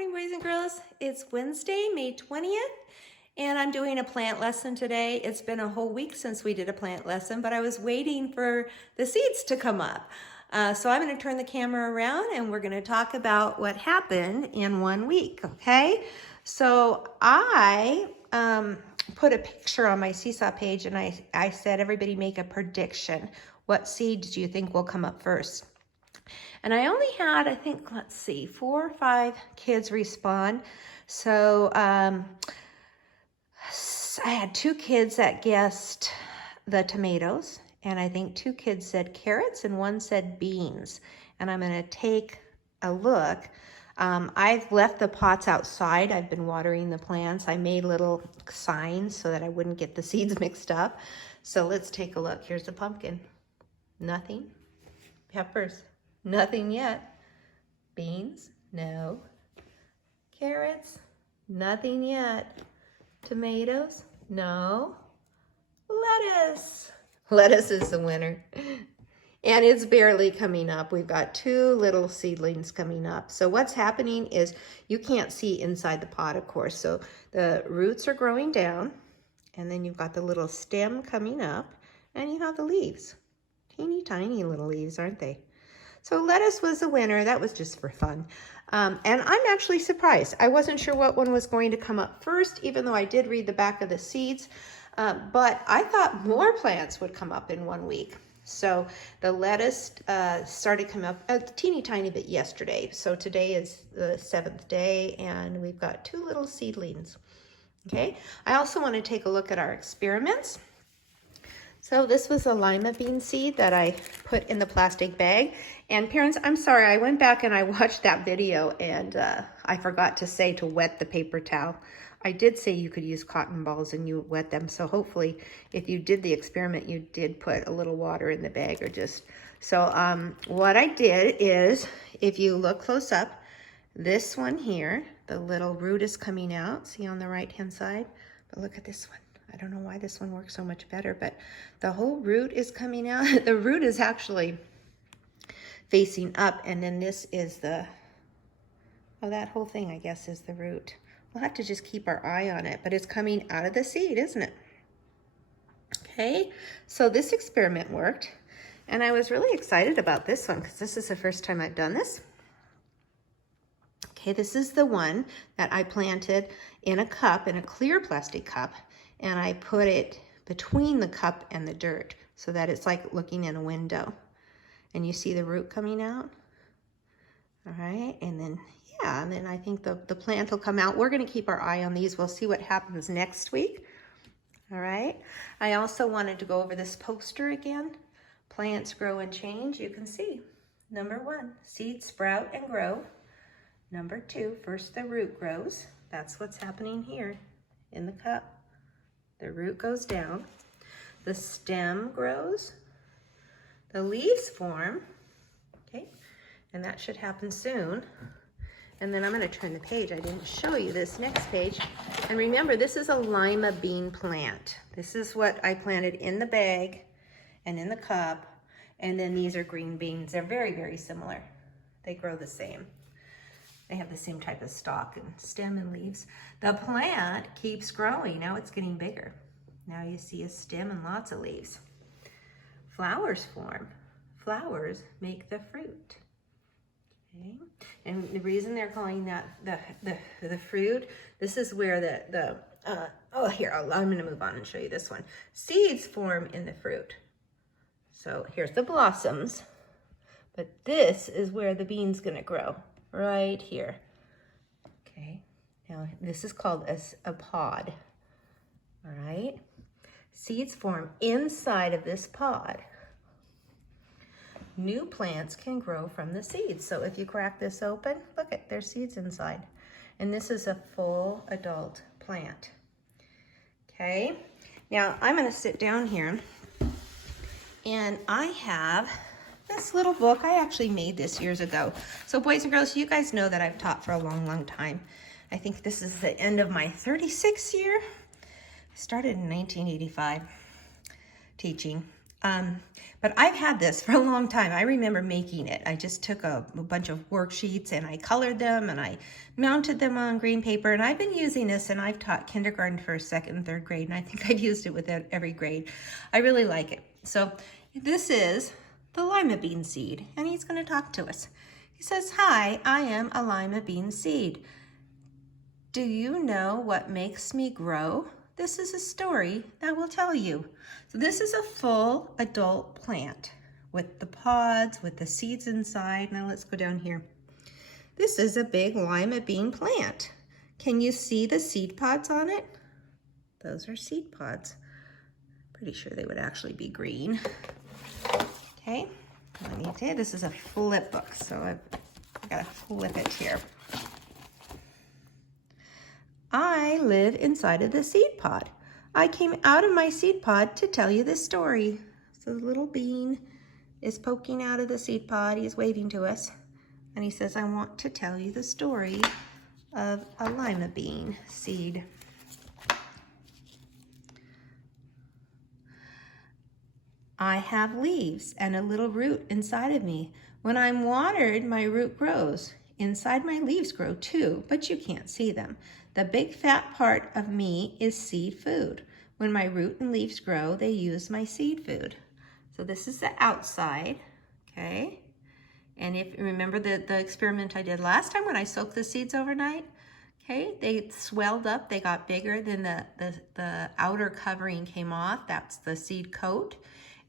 morning, boys and girls. It's Wednesday, May 20th, and I'm doing a plant lesson today. It's been a whole week since we did a plant lesson, but I was waiting for the seeds to come up. So I'm going to turn the camera around and we're going to talk about what happened in 1 week, okay? So I put a picture on my Seesaw page and I said, everybody make a prediction. What seeds do you think will come up first? And I only had, I think, let's see, 4 or 5 kids respond. So I had 2 kids that guessed the tomatoes, and I think 2 kids said carrots and 1 said beans. And I'm going to take a look. I've left the pots outside. I've been watering the plants. I made little signs so that I wouldn't get the seeds mixed up. So let's take a look. Here's the pumpkin. Nothing. Peppers. Nothing yet. Beans? No. Carrots? Nothing yet. Tomatoes? No. Lettuce. Lettuce is the winner. And it's barely coming up. We've got 2 little seedlings coming up. So what's happening is you can't see inside the pot, of course. So the roots are growing down, and then you've got the little stem coming up, and you have the leaves. Teeny tiny little leaves, aren't they? So lettuce was the winner. That was just for fun. And I'm actually surprised. I wasn't sure what one was going to come up first, even though I did read the back of the seeds. But I thought more plants would come up in 1 week. So the lettuce started coming up a teeny tiny bit yesterday. So today is the 7th day, and we've got 2 little seedlings. Okay. I also want to take a look at our experiments. So this was a lima bean seed that I put in the plastic bag. And parents, I'm sorry, I went back and I watched that video and I forgot to say to wet the paper towel. I did say you could use cotton balls and you wet them. So hopefully if you did the experiment, you did put a little water in the bag or just. So what I did is, if you look close up, this one here, the little root is coming out. See on the right-hand side? But look at this one. I don't know why this one works so much better, but the whole root is coming out. The root is actually facing up, and then this is the, oh, that whole thing, I guess, is the root. We'll have to just keep our eye on it, but it's coming out of the seed, isn't it? Okay, so this experiment worked, and I was really excited about this one because this is the first time I've done this. Okay, this is the one that I planted in a cup, in a clear plastic cup, and I put it between the cup and the dirt so that it's like looking in a window. And you see the root coming out? All right, and then, yeah, and then I think the plant will come out. We're gonna keep our eye on these. We'll see what happens next week. All right, I also wanted to go over this poster again. Plants grow and change, you can see. Number 1, seeds sprout and grow. Number 2, first the root grows. That's what's happening here in the cup. The root goes down, the stem grows, the leaves form, okay, and that should happen soon. And then I'm going to turn the page. I didn't show you this next page. And remember, this is a lima bean plant. This is what I planted in the bag and in the cup. And then these are green beans. They're very, very similar. They grow the same. They have the same type of stalk and stem and leaves. The plant keeps growing. Now it's getting bigger. Now you see a stem and lots of leaves. Flowers form. Flowers make the fruit. Okay. And the reason they're calling that the fruit, this is where oh, here, I'm going to move on and show you this one. Seeds form in the fruit. So here's the blossoms. But this is where the bean's going to grow. Right here. Okay, now this is called a pod. All right, seeds form inside of this pod. New plants can grow from the seeds. So if you crack this open, look at, there's seeds inside. And this is a full adult plant. Okay, now I'm going to sit down here and I have this little book. I actually made this years ago. So boys and girls, you guys know that I've taught for a long, long time. I think this is the end of my 36th year. I started in 1985 teaching. But I've had this for a long time. I remember making it. I just took a bunch of worksheets and I colored them and I mounted them on green paper. And I've been using this, and I've taught kindergarten, first, second, and third grade. And I think I've used it with every grade. I really like it. So this is the lima bean seed, and he's going to talk to us. He says, "Hi, I am a lima bean seed. Do you know what makes me grow? This is a story that will tell you." So this is a full adult plant with the pods, with the seeds inside. Now let's go down here. This is a big lima bean plant. Can you see the seed pods on it? Those are seed pods. Pretty sure they would actually be green. Okay, let me tell you, this is a flip book, so I've got to flip it here. I live inside of the seed pod. I came out of my seed pod to tell you this story. So the little bean is poking out of the seed pod. He's waving to us. And he says, "I want to tell you the story of a lima bean seed." I have leaves and a little root inside of me. When I'm watered, my root grows. Inside my leaves grow too, but you can't see them. The big fat part of me is seed food. When my root and leaves grow, they use my seed food. So this is the outside, okay? And if you remember the experiment I did last time when I soaked the seeds overnight, okay, they swelled up, they got bigger, then the outer covering came off, that's the seed coat.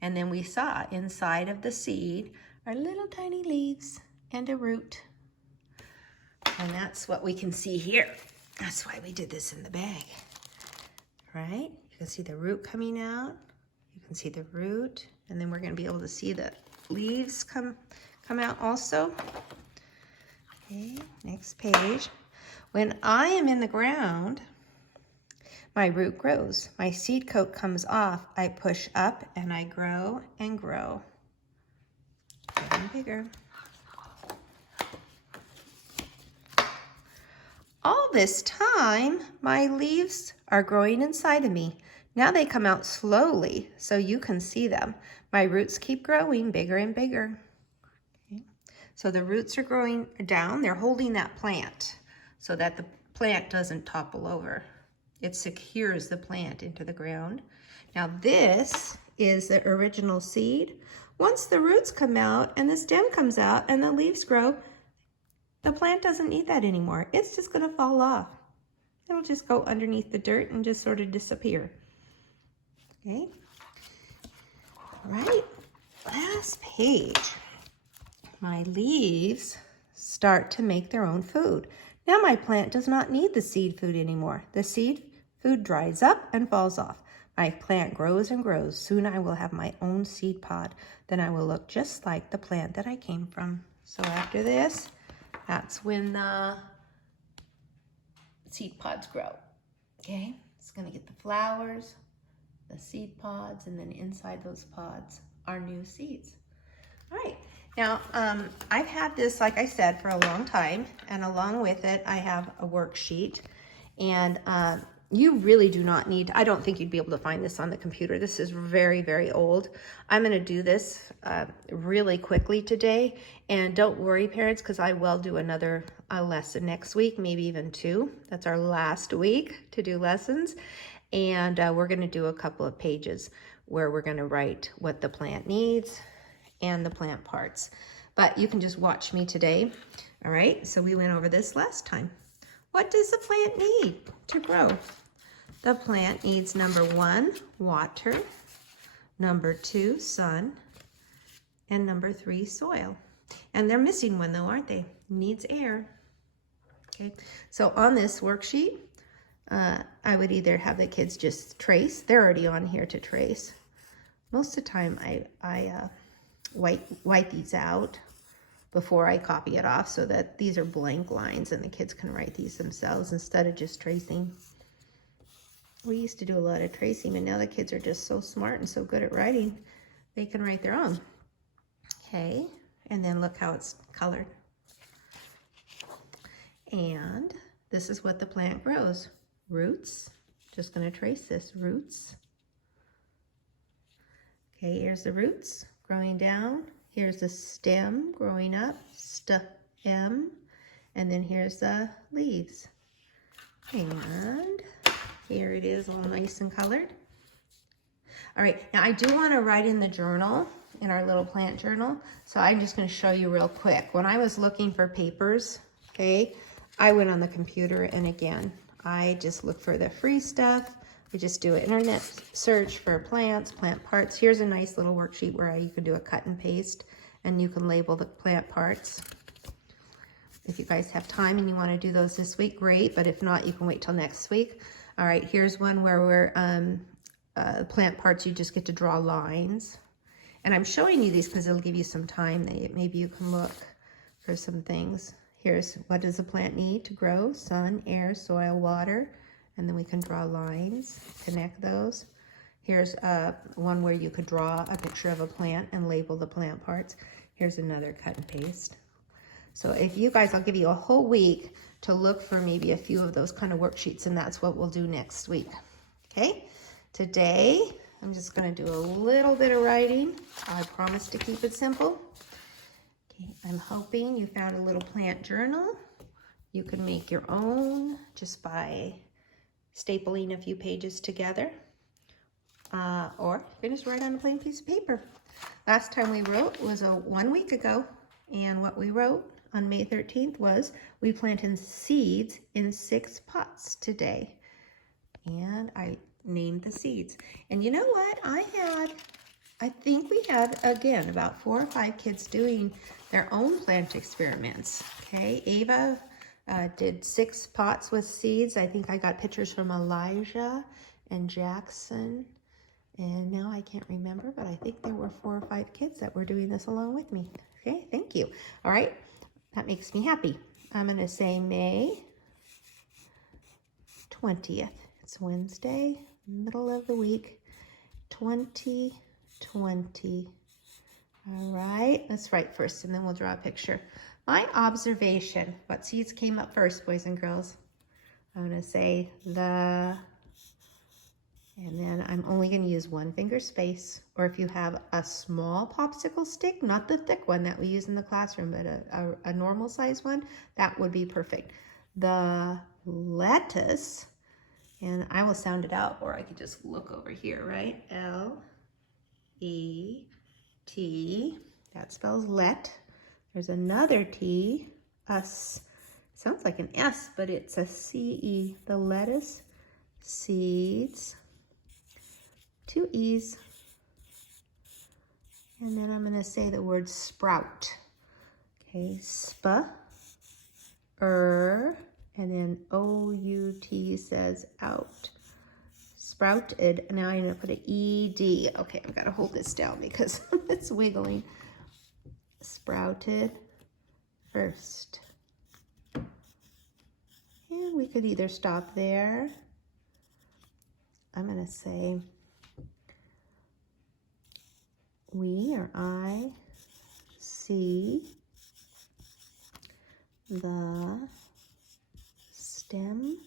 And then we saw inside of the seed are little tiny leaves and a root. And that's what we can see here. That's why we did this in the bag, right? You can see the root coming out. You can see the root, and then we're going to be able to see the leaves come out also. Okay, next page. When I am in the ground, my root grows. My seed coat comes off. I push up and I grow and grow. Getting bigger. All this time, my leaves are growing inside of me. Now they come out slowly so you can see them. My roots keep growing bigger and bigger. Okay. So the roots are growing down. They're holding that plant so that the plant doesn't topple over. It secures the plant into the ground. Now this is the original seed. Once the roots come out and the stem comes out and the leaves grow, the plant doesn't need that anymore. It's just gonna fall off. It'll just go underneath the dirt and just sort of disappear. Okay, all right, last page. My leaves start to make their own food. Now my plant does not need the seed food anymore. The seed food dries up and falls off. My plant grows and grows. Soon I will have my own seed pod. Then I will look just like the plant that I came from. So after this, that's when the seed pods grow. Okay, it's gonna get the flowers, the seed pods, and then inside those pods are new seeds. All right, now I've had this, like I said, for a long time, and along with it, I have a worksheet. And you really do not need, I don't think you'd be able to find this on the computer. This is very, very old. I'm gonna do this really quickly today. And don't worry, parents, because I will do another lesson next week, maybe even 2. That's our last week to do lessons. And we're gonna do a couple of pages where we're gonna write what the plant needs and the plant parts. But you can just watch me today. All right, so we went over this last time. What does the plant need to grow? The plant needs, number 1, water, number 2, sun, and number 3, soil. And they're missing one though, aren't they? Needs air. Okay, so on this worksheet, I would either have the kids just trace. They're already on here to trace. Most of the time I white these out before I copy it off so that these are blank lines and the kids can write these themselves instead of just tracing. We used to do a lot of tracing, and now the kids are just so smart and so good at writing, they can write their own. Okay, and then look how it's colored. And this is what the plant grows. Roots, just gonna trace this, roots. Okay, here's the roots growing down. Here's the stem growing up, stem, and then here's the leaves. And here it is all nice and colored. All right, now I do want to write in the journal, in our little plant journal, so I'm just going to show you real quick. When I was looking for papers, okay, I went on the computer, and again, I just look for the free stuff. I just do an internet search for plants, plant parts. Here's a nice little worksheet where you can do a cut and paste, and you can label the plant parts. If you guys have time and you want to do those this week, great, but if not, you can wait till next week. All right, here's one where we're plant parts, you just get to draw lines. And I'm showing you these because it'll give you some time that maybe you can look for some things. Here's what does a plant need to grow? Sun, air, soil, water. And then we can draw lines, connect those. Here's one where you could draw a picture of a plant and label the plant parts. Here's another cut and paste. So if you guys, I'll give you a whole week to look for maybe a few of those kind of worksheets, and that's what we'll do next week. Okay, today I'm just going to do a little bit of writing. I promise to keep it simple. Okay, I'm hoping you found a little plant journal. You can make your own just by stapling a few pages together, or you can just write on a plain piece of paper. Last time we wrote was 1 week ago, and what we wrote on May 13th was we planted seeds in 6 pots today, and I named the seeds. And you know what? I think we had, again, about 4 or 5 kids doing their own plant experiments. Okay, Ava did 6 pots with seeds. I think I got pictures from Elijah and Jackson, and now I can't remember, but I think there were 4 or 5 kids that were doing this along with me. Okay, thank you. All right, that makes me happy. I'm going to say May 20th. It's Wednesday, middle of the week, 2020. All right, let's write first, and then we'll draw a picture. My observation, what seeds came up first, boys and girls? I'm going to say the, and then I'm only going to use 1 finger space, or if you have a small popsicle stick, not the thick one that we use in the classroom, but a normal size one, that would be perfect. The lettuce, and I will sound it out, or I could just look over here, right? L-E-T, that spells let. There's another T, us, sounds like an S, but it's a C-E, the lettuce, seeds, 2 E's, and then I'm gonna say the word sprout. Okay, and then O-U-T says out. Sprouted, now I'm gonna put an E-D. Okay, I've gotta hold this down because it's wiggling. Sprouted first. And we could either stop there. I'm gonna say we, or I, see the stem,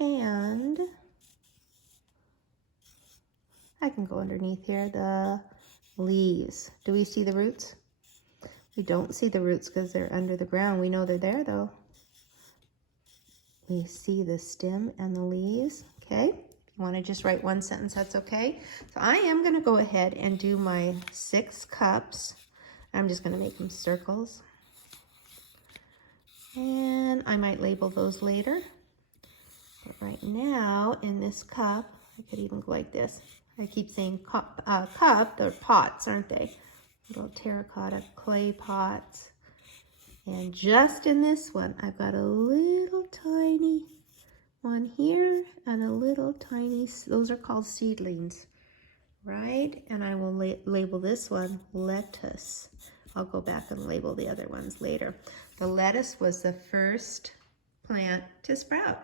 and I can go underneath here, the leaves. Do we see the roots? We don't see the roots because they're under the ground. We know they're there though. We see the stem and the leaves, okay? If you want to just write 1 sentence, that's okay. So I am going to go ahead and do my 6 cups. I'm just going to make them circles. And I might label those later. But right now, in this cup, I could even go like this. I keep saying cup, they're pots, aren't they? Little terracotta clay pots. And just in this one, I've got a little tiny one here and a little tiny, those are called seedlings, right? And I will label this one lettuce. I'll go back and label the other ones later. The lettuce was the first plant to sprout.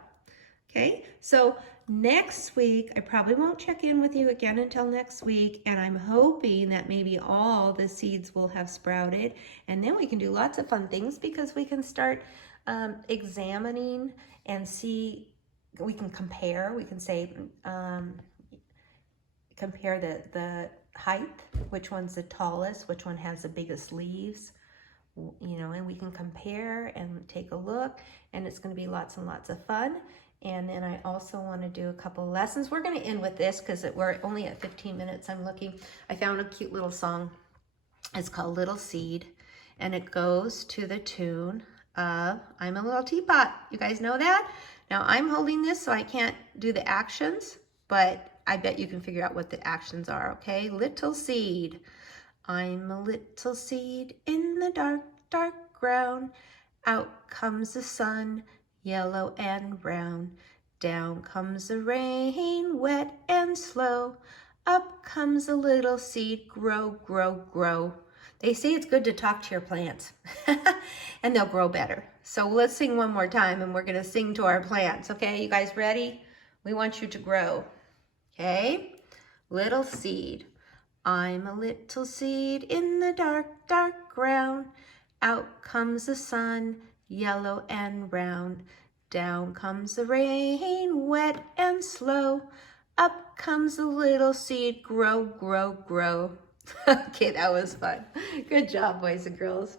Okay, so next week, I probably won't check in with you again until next week, and I'm hoping that maybe all the seeds will have sprouted, and then we can do lots of fun things because we can start examining and see we can compare. We can say, compare the height, which one's the tallest, which one has the biggest leaves, you know, and we can compare and take a look, and it's going to be lots and lots of fun. And then I also want to do a couple of lessons. We're going to end with this because we're only at 15 minutes. I'm looking. I found a cute little song. It's called Little Seed, and it goes to the tune of I'm a Little Teapot. You guys know that? Now I'm holding this so I can't do the actions, but I bet you can figure out what the actions are, okay? Little seed. I'm a little seed in the dark, dark ground. Out comes the sun, yellow and brown. Down comes the rain, wet and slow. Up comes a little seed, grow, grow, grow. They say it's good to talk to your plants and they'll grow better. So let's sing one more time, and we're going to sing to our plants. Okay, you guys ready? We want you to grow. Okay, little seed. I'm a little seed in the dark, dark ground. Out comes the sun, yellow and round. Down comes the rain, wet and slow. Up comes the little seed, grow, grow, grow. Okay, that was fun. Good job, boys and girls.